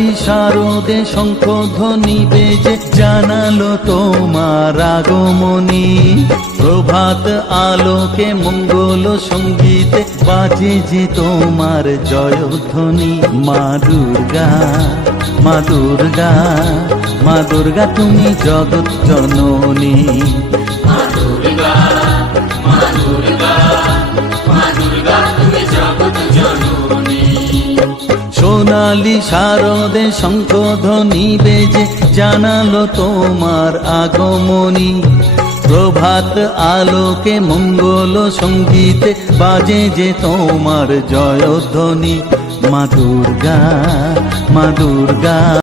সোনালি শারদে শঙ্খধ্বনি বেজে জানালো তোমার আগমনী। প্রভাত আলোকে মঙ্গল সঙ্গীতে বাজে যে তোমার জয়ধ্বনি। মা দুর্গা, মা দুর্গা, মা দুর্গা তুমি জগৎ জননী। মা দুর্গা, মা দুর্গা, মা দুর্গা তুমি জগৎ জননী। সোনালি শারদে শঙ্খধ্বনি বেজে জানালো তোমার আগমনী। প্রভাত আলোকে মঙ্গল সঙ্গীতে বাজে যে তোমার জয়ধ্বনি। মা দুর্গা, মা দুর্গা।